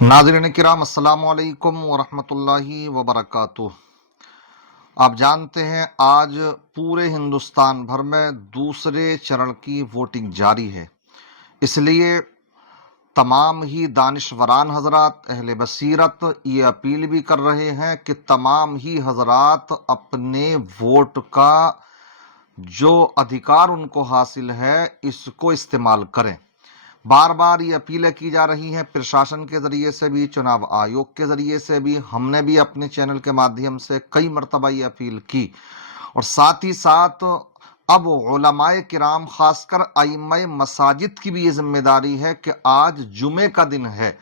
नाज़रीन किराम अस्सलामु अलैकुम वरहमतुल्लाहि वबरकातुह। आप जानते हैं आज पूरे हिंदुस्तान भर में दूसरे चरण की वोटिंग जारी है। इसलिए तमाम ही दानिशवरान हजरात अहले बसीरत ये अपील भी कर रहे हैं कि तमाम ही हजरात अपने वोट का जो अधिकार उनको हासिल है इसको इस्तेमाल करें। बार बार ये अपीलें की जा रही हैं प्रशासन के ज़रिए से भी, चुनाव आयोग के ज़रिए से भी, हमने भी अपने चैनल के माध्यम से कई मरतबा ये अपील की। और साथ ही साथ अब उलमाए किराम खासकर आइम्माए मसाजिद की भी ये जिम्मेदारी है कि आज जुमे का दिन है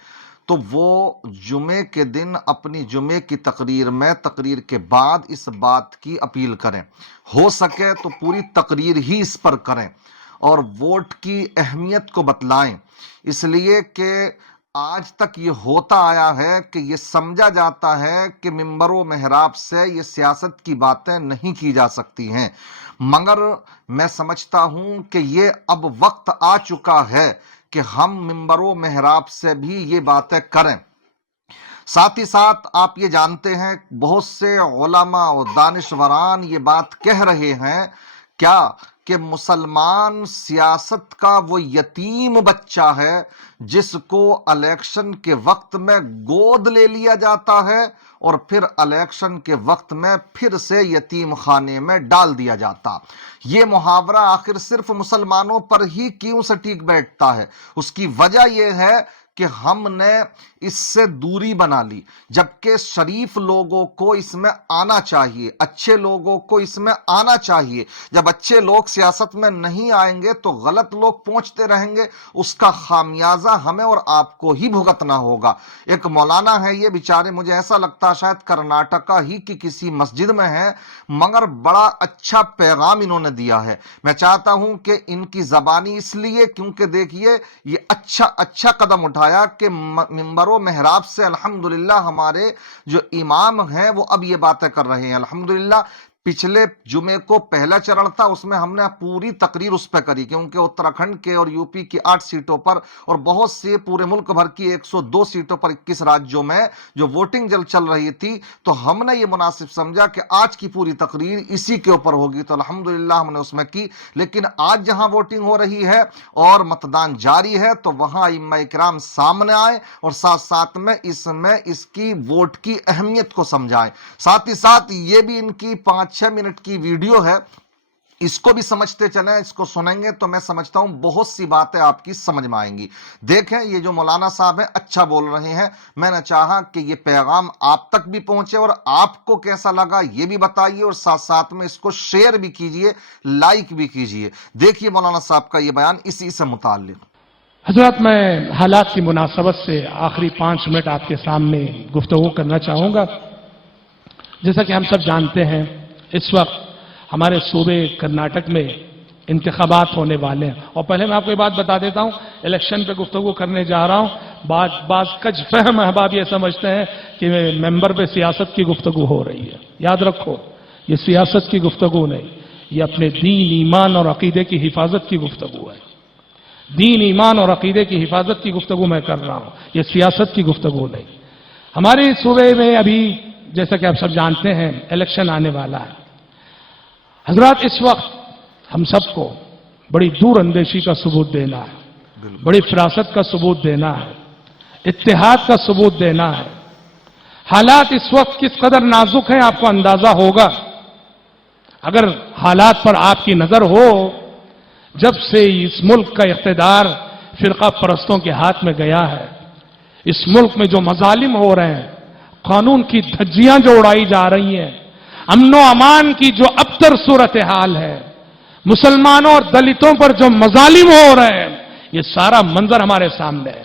तो वो जुमे के दिन अपनी जुमे की तकरीर के बाद इस बात की अपील करें, हो सके तो पूरी तकरीर ही इस पर करें और वोट की अहमियत को बतलाएं। इसलिए कि आज तक ये होता आया है कि ये समझा जाता है कि मिंबर व मेहराब से ये सियासत की बातें नहीं की जा सकती हैं, मगर मैं समझता हूं कि ये अब वक्त आ चुका है कि हम मिंबर व मेहराब से भी ये बातें करें। साथ ही साथ आप ये जानते हैं बहुत से उलमा और दानिशवरान ये बात कह रहे हैं क्या कि मुसलमान सियासत का वो यतीम बच्चा है जिसको इलेक्शन के वक्त में गोद ले लिया जाता है और फिर इलेक्शन के वक्त में फिर से यतीम खाने में डाल दिया जाता। ये मुहावरा आखिर सिर्फ मुसलमानों पर ही क्यों सटीक बैठता है? उसकी वजह यह है कि हमने इससे दूरी बना ली, जबकि शरीफ लोगों को इसमें आना चाहिए, अच्छे लोगों को इसमें आना चाहिए। जब अच्छे लोग सियासत में नहीं आएंगे तो गलत लोग पहुंचते रहेंगे, उसका खामियाजा हमें और आपको ही भुगतना होगा। एक मौलाना है, ये बेचारे मुझे ऐसा लगता है शायद कर्नाटका ही की किसी मस्जिद में है, मगर बड़ा अच्छा पैगाम इन्होंने दिया है। मैं चाहता हूं कि इनकी जबानी इसलिए क्योंकि देखिए ये अच्छा कदम उठाया कि मिंबर व मेहराब से अल्हम्दुलिल्लाह हमारे जो इमाम हैं वो अब ये बातें कर रहे हैं। अल्हम्दुलिल्लाह पिछले जुमे को पहला चरण था, उसमें हमने पूरी तकरीर उस पर करी क्योंकि उत्तराखंड के और यूपी की 8 सीटों पर और बहुत से पूरे मुल्क भर की 102 सीटों पर 21 राज्यों में जो वोटिंग जल चल रही थी, तो हमने ये मुनासिब समझा कि आज की पूरी तकरीर इसी के ऊपर होगी, तो अल्हम्दुलिल्लाह हमने उसमें की। लेकिन आज जहां वोटिंग हो रही है और मतदान जारी है तो वहां इमाम इकराम सामने आए और साथ साथ में इसमें इसकी वोट की अहमियत को समझाएं। साथ ही साथ ये भी इनकी 5-6 मिनट की वीडियो है, इसको भी समझते चलें। इसको सुनेंगे तो मैं समझता हूं बहुत सी बातें आपकी समझ में आएंगी। देखें ये जो मौलाना साहब हैं अच्छा बोल रहे हैं, मैंने चाहा कि ये पैगाम आप तक भी पहुंचे और आपको कैसा लगा ये भी बताइए और साथ साथ में इसको शेयर भी कीजिए, लाइक भी कीजिए। देखिए मौलाना साहब का ये बयान इसी से मुताल्लिक। हजरत, मैं हालात की मुनासबत से आखिरी 5 मिनट आपके सामने गुफ्तगू करना चाहूंगा। जैसा कि हम सब जानते हैं इस वक्त हमारे सूबे कर्नाटक में इंतखाबात होने वाले हैं। और पहले मैं आपको ये बात बता देता हूं, इलेक्शन पे गुफ्तगू करने जा रहा हूं। बाज कज फहम अहबाब ये समझते हैं कि मेंबर पे सियासत की गुफ्तगू हो रही है। याद रखो, ये सियासत की गुफ्तगू नहीं, ये अपने दीन, ईमान और अकीदे की हिफाजत की गुफ्तगू है। दीन, ईमान और अकीदे की हिफाजत की गुफ्तगू मैं कर रहा हूं, ये सियासत की गुफ्तगू नहीं। हमारे सूबे में अभी जैसा कि आप सब जानते हैं इलेक्शन आने वाला है। हजरात, इस वक्त हम सबको बड़ी दूर अंदेशी का सबूत देना है, बड़ी फिरासत का सबूत देना है, इत्तेहाद का सबूत देना है। हालात इस वक्त किस कदर नाजुक हैं आपको अंदाजा होगा अगर हालात पर आपकी नजर हो। जब से इस मुल्क का इख्तिदार फिरका परस्तों के हाथ में गया है, इस मुल्क में जो मजालिम हो रहे हैं, कानून की धज्जियां जो उड़ाई जा रही हैं, अमनो अमान की जो अबतर सूरत हाल है, मुसलमानों और दलितों पर जो मजालिम हो रहे हैं, ये सारा मंजर हमारे सामने है।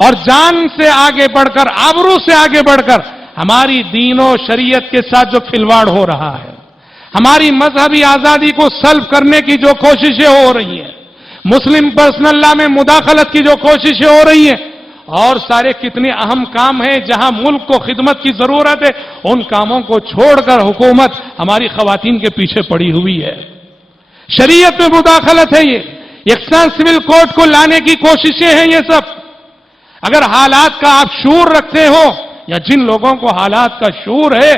और जान से आगे बढ़कर, आबरू से आगे बढ़कर हमारी दीनो शरीयत के साथ जो खिलवाड़ हो रहा है, हमारी मजहबी आजादी को सल्ब करने की जो कोशिशें हो रही हैं, मुस्लिम पर्सनल लॉ में मुदाखलत की जो कोशिशें हो रही हैं, और सारे कितने अहम काम हैं जहां मुल्क को खिदमत की जरूरत है, उन कामों को छोड़कर हुकूमत हमारी खवातीन के पीछे पड़ी हुई है। शरीयत में मुदाखलत है, ये यकसान सिविल कोड को लाने की कोशिशें हैं ये सब। अगर हालात का आप शूर रखते हो, या जिन लोगों को हालात का शूर है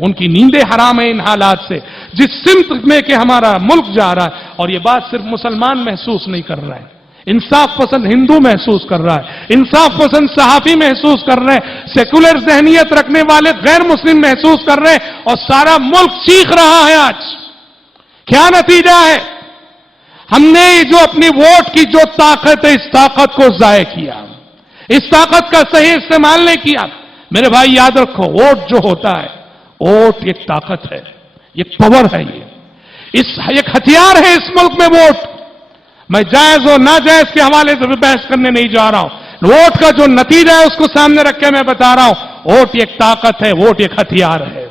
उनकी नींदें हराम है इन हालात से, जिस सिमत में कि हमारा मुल्क जा रहा है। और ये बात सिर्फ मुसलमान महसूस नहीं कर रहा है, इंसाफ पसंद हिंदू महसूस कर रहा है, इंसाफ पसंद सहाफी महसूस कर रहे हैं, सेकुलर जहनियत रखने वाले गैर मुस्लिम महसूस कर रहे हैं, और सारा मुल्क चीख रहा है। आज क्या नतीजा है? हमने जो अपनी वोट की जो ताकत है, इस ताकत को जाया किया, इस ताकत का सही इस्तेमाल नहीं किया। मेरे भाई याद रखो, वोट जो होता है, वोट एक ताकत है, एक पावर है, ये एक हथियार है इस मुल्क में वोट। मैं जायज और नाजायज के हवाले से बहस करने नहीं जा रहा हूं, वोट का जो नतीजा है उसको सामने रख के मैं बता रहा हूं, वोट एक ताकत है, वोट एक हथियार है,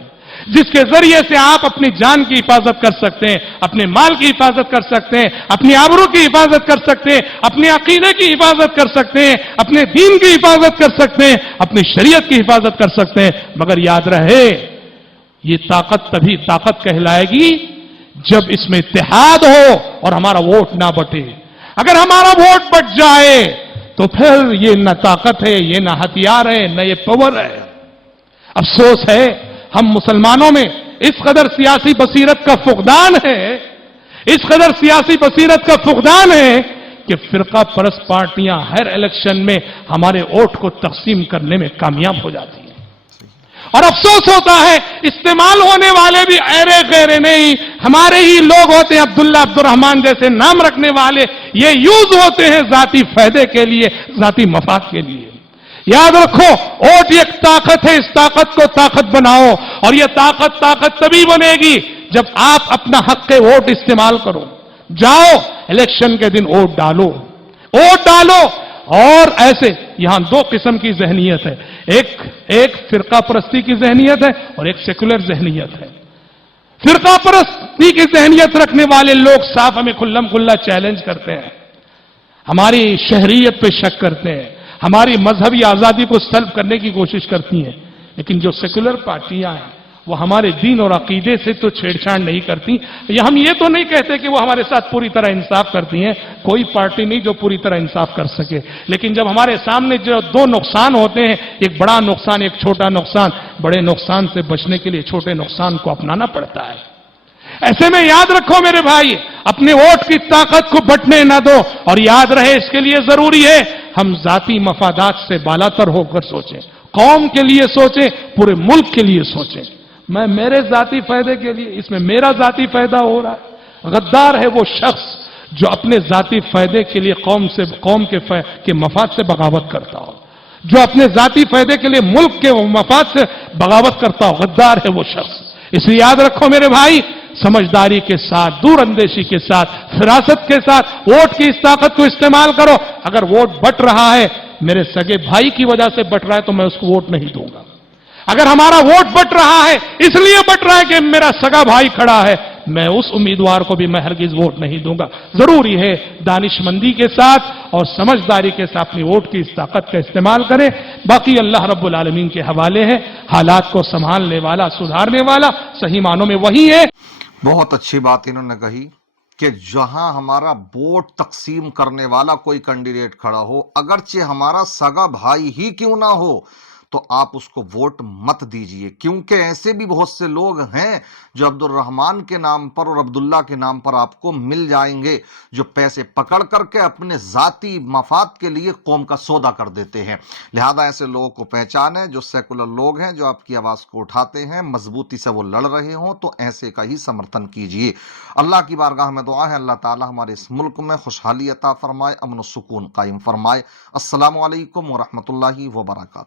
जिसके जरिए से आप अपनी जान की हिफाजत कर सकते हैं, अपने माल की हिफाजत कर सकते हैं, अपनी आबरू की हिफाजत कर सकते हैं, अपने अकीदे की हिफाजत कर सकते हैं, अपने दीन की हिफाजत कर सकते हैं, अपनी शरीयत की हिफाजत कर सकते हैं। मगर याद रहे, ये ताकत तभी ताकत कहलाएगी जब इसमें इत्तेहाद हो और हमारा वोट ना बटे। अगर हमारा वोट बट जाए तो फिर ये न ताकत है, ये न हथियार है, न ये पावर है। अफसोस है, हम मुसलमानों में इस कदर सियासी बसीरत का फुकदान है, इस कदर सियासी बसीरत का फुकदान है कि फिरका परस्त पार्टियां हर इलेक्शन में हमारे वोट को तकसीम करने में कामयाब हो जाती हैं। और अफसोस होता है, इस्तेमाल होने वाले भी ऐरे गैरे नहीं, हमारे ही लोग होते हैं, अब्दुल्ला अब्दुर्रहमान जैसे नाम रखने वाले, ये यूज होते हैं जाती फायदे के लिए, जाती मफाद के लिए। याद रखो, वोट एक ताकत है, इस ताकत को ताकत बनाओ, और यह ताकत तभी बनेगी जब आप अपना हक के वोट इस्तेमाल करो। जाओ इलेक्शन के दिन वोट डालो, वोट डालो। और ऐसे यहां दो किस्म की जहनियत है, एक फिरका परस्ती की जहनियत है और एक सेकुलर जहनियत है। फिरका परस्ती की जहनियत रखने वाले लोग साफ हमें खुल्लम खुल्ला चैलेंज करते हैं, हमारी शहरियत पे शक करते हैं, हमारी मजहबी आजादी को सल्ब करने की कोशिश करती हैं। लेकिन जो सेकुलर पार्टियां हैं वो हमारे दीन और अकीदे से तो छेड़छाड़ नहीं करती। हम ये तो नहीं कहते कि वो हमारे साथ पूरी तरह इंसाफ करती हैं, कोई पार्टी नहीं जो पूरी तरह इंसाफ कर सके। लेकिन जब हमारे सामने जो दो नुकसान होते हैं, एक बड़ा नुकसान, एक छोटा नुकसान, बड़े नुकसान से बचने के लिए छोटे नुकसान को अपनाना पड़ता है। ऐसे में याद रखो मेरे भाई, अपने वोट की ताकत को बंटने न दो। और याद रहे, इसके लिए जरूरी है हम जाती मफादात से बालातर होकर सोचें, कौम के लिए सोचें, पूरे मुल्क के लिए सोचें। मैं मेरे जाती फायदे के लिए, इसमें मेरा जाती फायदा हो रहा है। गद्दार है वो शख्स जो अपने जाती फायदे के लिए कौम के मफाद से बगावत करता हो, जो अपने जाती फायदे के लिए मुल्क के मफाद से बगावत करता हो, गद्दार है वो शख्स। इसलिए याद रखो मेरे भाई, समझदारी के साथ, दूरअंदेशी के साथ, फिरासत के साथ वोट की इस ताकत को इस्तेमाल करो। अगर वोट बट रहा है, मेरे सगे भाई की वजह से बट रहा है, तो मैं उसको वोट नहीं दूंगा। अगर हमारा वोट बट रहा है, इसलिए बट रहा है कि मेरा सगा भाई खड़ा है, मैं उस उम्मीदवार को भी मैं हरगिज वोट नहीं दूंगा। जरूरी है दानिशमंदी के साथ और समझदारी के साथ अपनी वोट की इस ताकत का इस्तेमाल करें। बाकी अल्लाह रब्बुल आलमीन के हवाले है, हालात को संभालने वाला, सुधारने वाला सही मानों में वही है। बहुत अच्छी बात इन्होंने कही कि जहां हमारा वोट तकसीम करने वाला कोई कैंडिडेट खड़ा हो, अगरचे हमारा सगा भाई ही क्यों ना हो, तो आप उसको वोट मत दीजिए। क्योंकि ऐसे भी बहुत से लोग हैं जो अब्दुल रहमान के नाम पर और अब्दुल्ला के नाम पर आपको मिल जाएंगे, जो पैसे पकड़ करके अपने जाती मफाद के लिए कौम का सौदा कर देते हैं। लिहाजा ऐसे लोगों को पहचाने, जो सेकुलर लोग हैं, जो आपकी आवाज़ को उठाते हैं, मजबूती से वो लड़ रहे हों, तो ऐसे का ही समर्थन कीजिए। अल्लाह की बारगाह में दुआ है, अल्लाह ताला हमारे इस मुल्क में खुशहाली अता फरमाए, अमन और सुकून कायम फरमाए। अस्सलामु अलैकुम व रहमतुल्लाहि व बरकातहू।